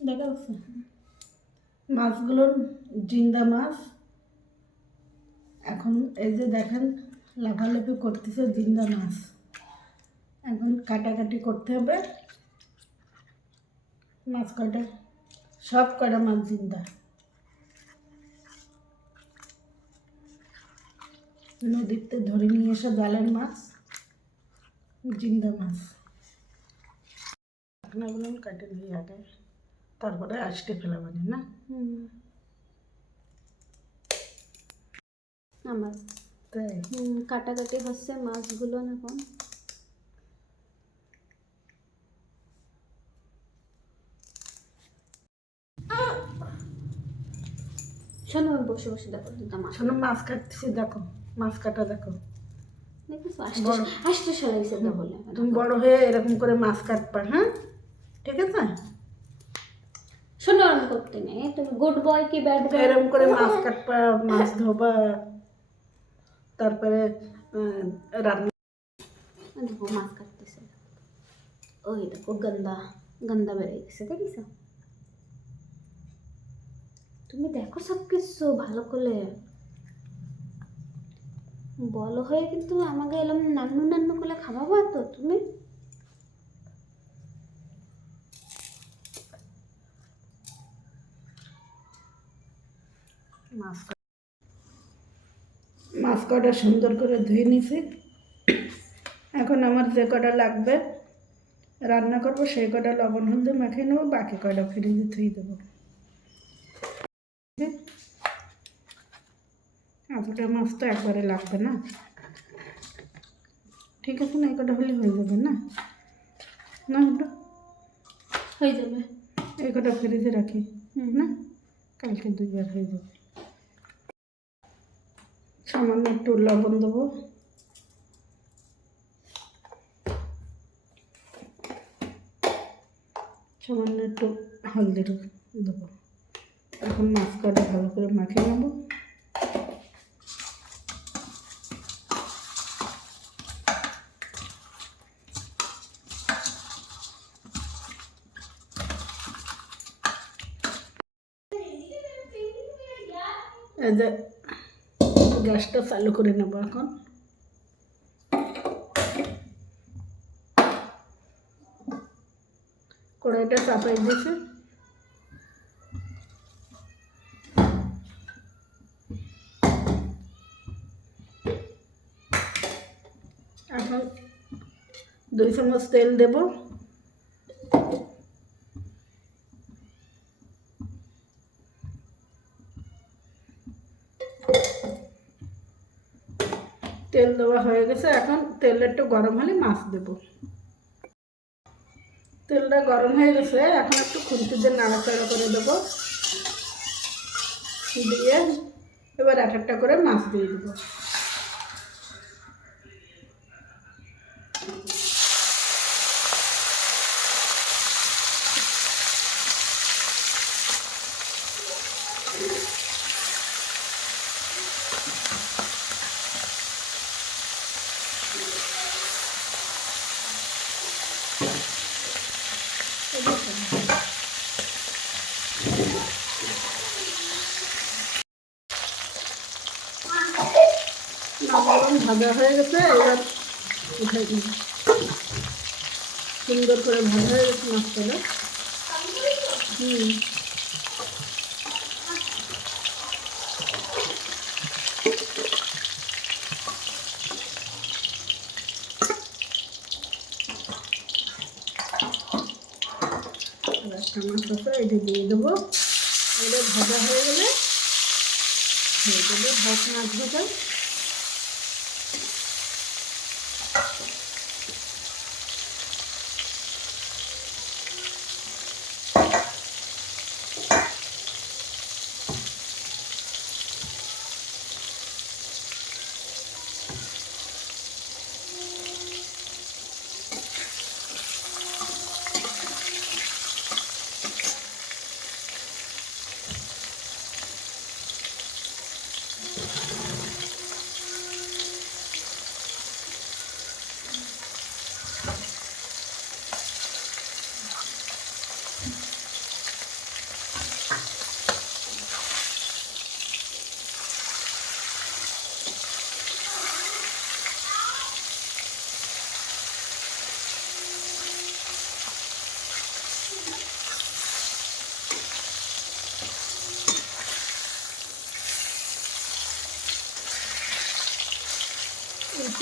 দেখা যাচ্ছে মাছগুলোর জিন্দা মাছ এখন এই যে দেখেন লাফালাফি করতেছে জিন্দা মাছ। এখন কাটাকাটি করতে হবে মাছ কটা, সব কটা মাছ জিন্দা, নদীতে ধরে নিয়ে এসে জালের মাছ, জিন্দা মাছ। আপনাগুলো কাটে নিয়ে আগে, তারপরে আষ্টে ফেলাবানি না। আমার তাই কাটাকাটি হচ্ছে মাছগুলো এখন। শোনো বসে বসে দেখো দুটা মাছ, শোনো মাছ কাটতেছি, দেখো মাছ কাটা দেখো। দেখেছো আসতে আসতে সরাইছে তাহলে। তুমি বড় হয়ে এরকম করে মাছ কাটবা, হ্যাঁ ঠিক আছে। শোনো আমি করতে নেই, তুমি গুড বয় কি ব্যাড বয়? এরকম করে মাছ কাটবা, মাছ ধোবা, তারপরে রান্না। দেখো মাছ কাটতেছে, ওই দেখো গন্ধা গন্ধা বেরিয়ে গেছে, দেখেছো? তুমি দেখো সব কিছু ভালো করে বলো হয়ে, কিন্তু আমাকে এলাম নান্নু নান্নু করে খাওয়াবা তো তুমি। মাছ কটা সুন্দর করে ধুয়ে নিছি। এখন আমার যে কটা লাগবে রান্না করবো সেই কটা লবণ হলদে মাখিয়ে নেবো, বাকি কটা ফ্রিজে থুয়ে দেবো। এতটা মাছ তো একবারে লাগবে না, ঠিক আছে না? এই কটা হলে হয়ে যাবে না? না ওটা হয়ে যাবে, এই কটা ফ্রিজে রাখি না, কালকে 2বার হয়ে যাবে। সামান্য একটু লবণ দেবো, সামান্য একটু হলদি দেবো। এখন মাছ কটা ভালো করে মাখিয়ে নেবো। এই যে গ্যাসটা চালু করে নেবো এখন। কড়াইটা চাপাই দিয়েছি, এখন 2 চামচ তেল দেব। তেল দেওয়া হয়ে গেছে, এখন তেলটা একটু গরম হলে মাছ দেব। তেলটা গরম হয়ে গেছে, এখন একটু খুন্তি দিয়ে নাড়াচাড়া করে দেবো, দিয়ে এবার একটা করে মাছ দিয়ে দেবো। ভাজা হয়ে গেছে, এবার উঠে দিই। সুন্দর করে ভাজা হয়ে গেছে মাছটা। একটা মাছ আছে, এটা দিয়ে দেবো। এটা ভাজা হয়ে গেলে হয়ে যাবে ভাত মাছ ভাজা।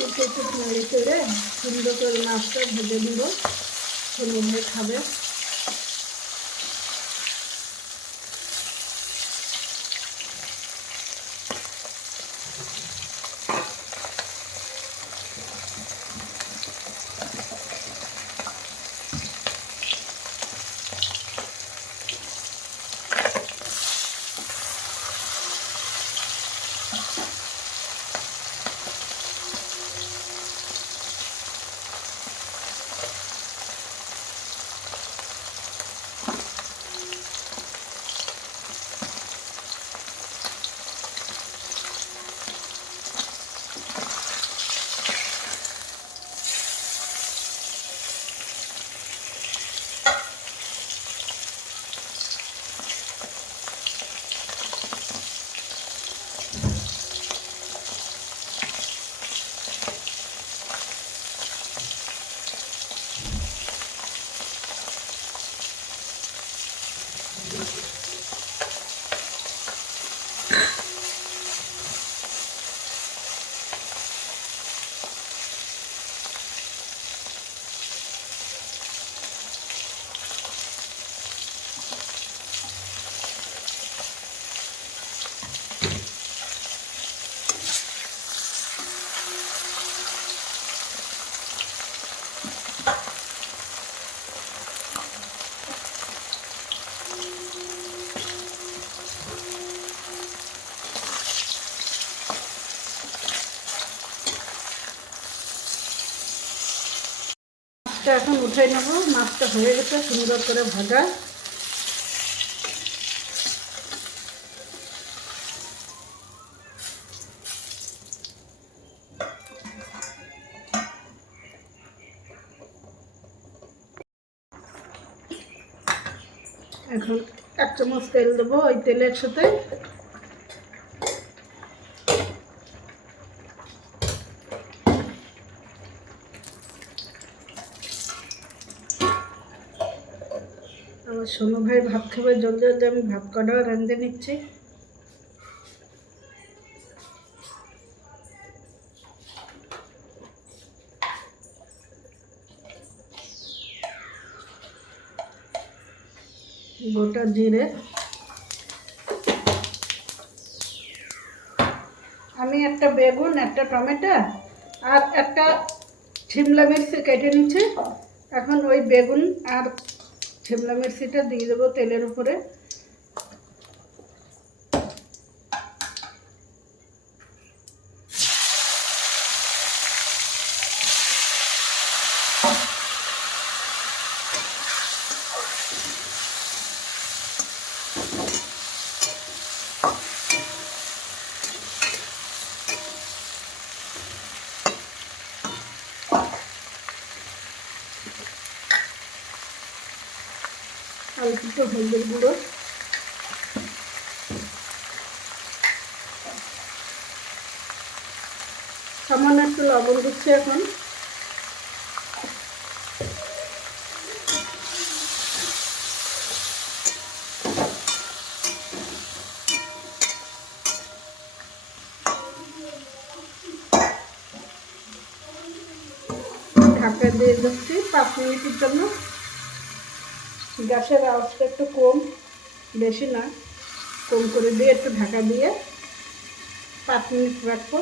একটু নাড়ি চেড়ে সুন্দর করে মাছটা ভেজে নিব, ছেলে মেয়ে খাবে। মাছটা এখন উঠে নেব। মাছটা হয়ে গেছে সুন্দর করে ভাজা। এখন 1 চামচ তেল দেবো। ওই তেলের সাথে আমার সোনু ভাই ভাত খাবে, জলদি জলদি আমি ভাত কটাও রাঁধে নিচ্ছি। গোটা জিরে, আমি একটা বেগুন, একটা টমেটো আর একটা শিমলা মির্চি কেটে নিচ্ছি। এখন ওই বেগুন আর শিমলা মির্চিটা দিয়ে দেবো তেলের উপরে। অল্প একটু হলুদের গুঁড়ো, সামান্য একটু লবণ দিচ্ছি। এখন ঢাকা দিয়ে দিচ্ছি 5 মিনিটের জন্য। গ্যাসের আওয়াজটা একটু কম, বেশি না, কম করে দিয়ে একটু ঢাকা দিয়ে 5 মিনিট রাখবো।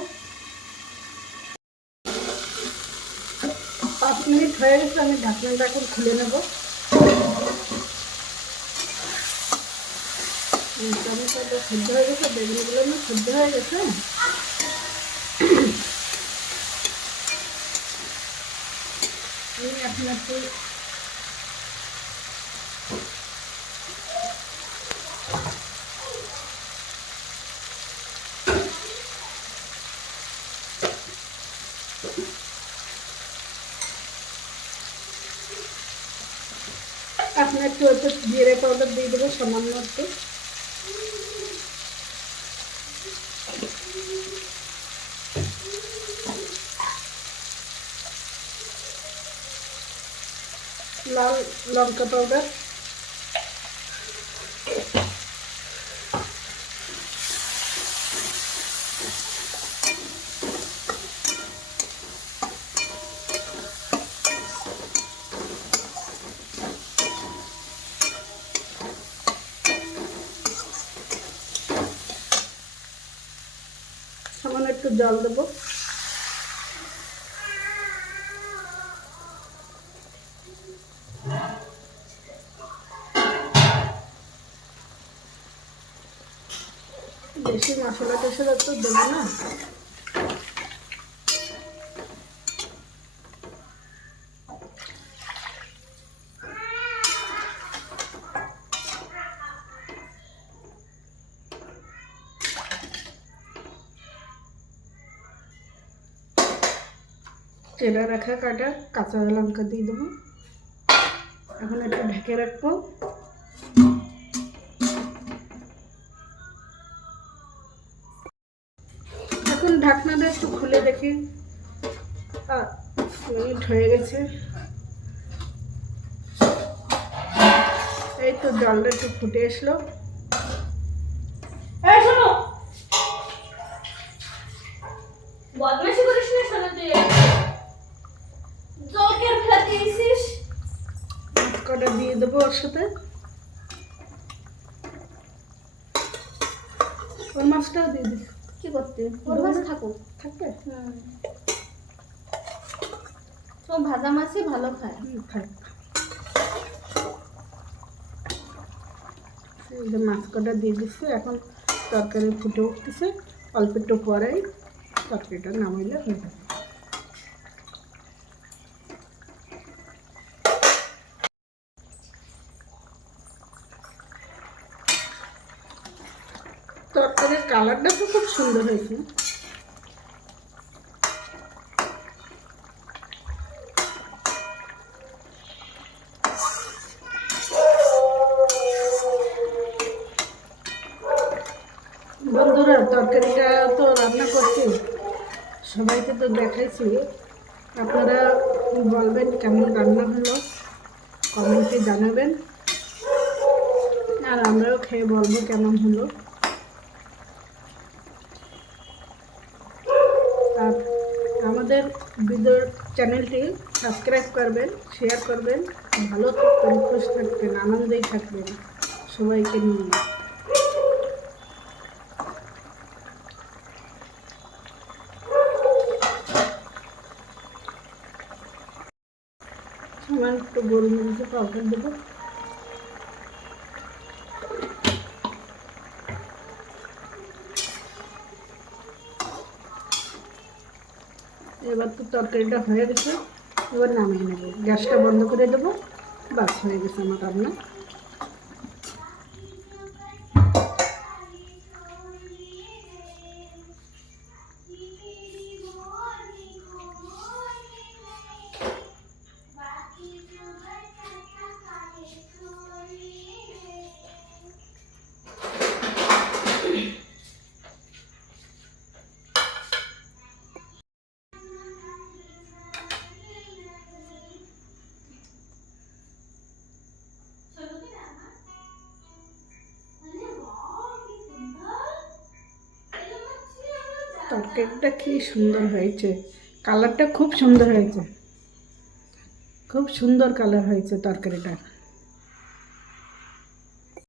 5 মিনিট হয়ে গেছে, আমি ঢাকনাটা এখন খুলে নেব। টমেটোটা সিদ্ধ হয়ে গেছে, বেগুনগুলো না সিদ্ধ হয়ে গেছে। আমি এখন একটু একটু জিরে পাউডার দিয়ে দেবো সামান্য একটু। লাল লঙ্কা পাউডার, একটু জল দেবো। বেশি মশলা টশলা তো দেবো না। চেরা রাখা কাটা কাঁচা লঙ্কা দিয়ে দেবো। এখন একটু ঢেকে রাখবো। এখন ঢাকনাটা একটু খুলে দেখি, মিনিট হয়ে গেছে। এই তো জলটা একটু ফুটে আসলো। এই শোনো, বদমাশি করিস না। শোনো, তুই জল কে ফেলাতে এসিস? মাছ কটা দিয়ে দেবো ওর সাথে। ওর মাছটাও দিয়ে দিই। কি করতে? ওর মাছ থাকুক, থাকবে। ও ভাজা মাছই ভালো খায়। থাক। এই যে মাছ কটা দিয়ে দিচ্ছি। এখন তরকারি ফুটে উঠতেছে। অল্প একটু পরেই তরকারিটা নামাইলে হয়ে যাবে। তরকারির কালারটা তো খুব সুন্দর হয়েছে। বন্ধুরা, তরকারিটা তো রান্না করছি, সবাইকে তো দেখাইছি। আপনারা বলবেন কেমন রান্না হলো, কমেন্টে জানাবেন। আর আমরাও খেয়ে বলবো কেমন হলো। আর আমাদের ভিডিও চ্যানেলটি সাবস্ক্রাইব করবেন, শেয়ার করবেন। ভালো থাকবেন, খুশ থাকবেন, আনন্দেই থাকবেন সবাইকে নিয়ে। সামান্য একটু গোলমরিচের পাউডার দেবো। এবার তো তরকারিটা হয়ে গেছে, এবার নামিয়ে নেবো। গ্যাসটা বন্ধ করে দেবো। বাস হয়ে গেছে আমার রান্না। তরকারিটা কি সুন্দর হয়েছে, কালারটা খুব সুন্দর হয়েছে, খুব সুন্দর কালার হয়েছে তরকারিটা।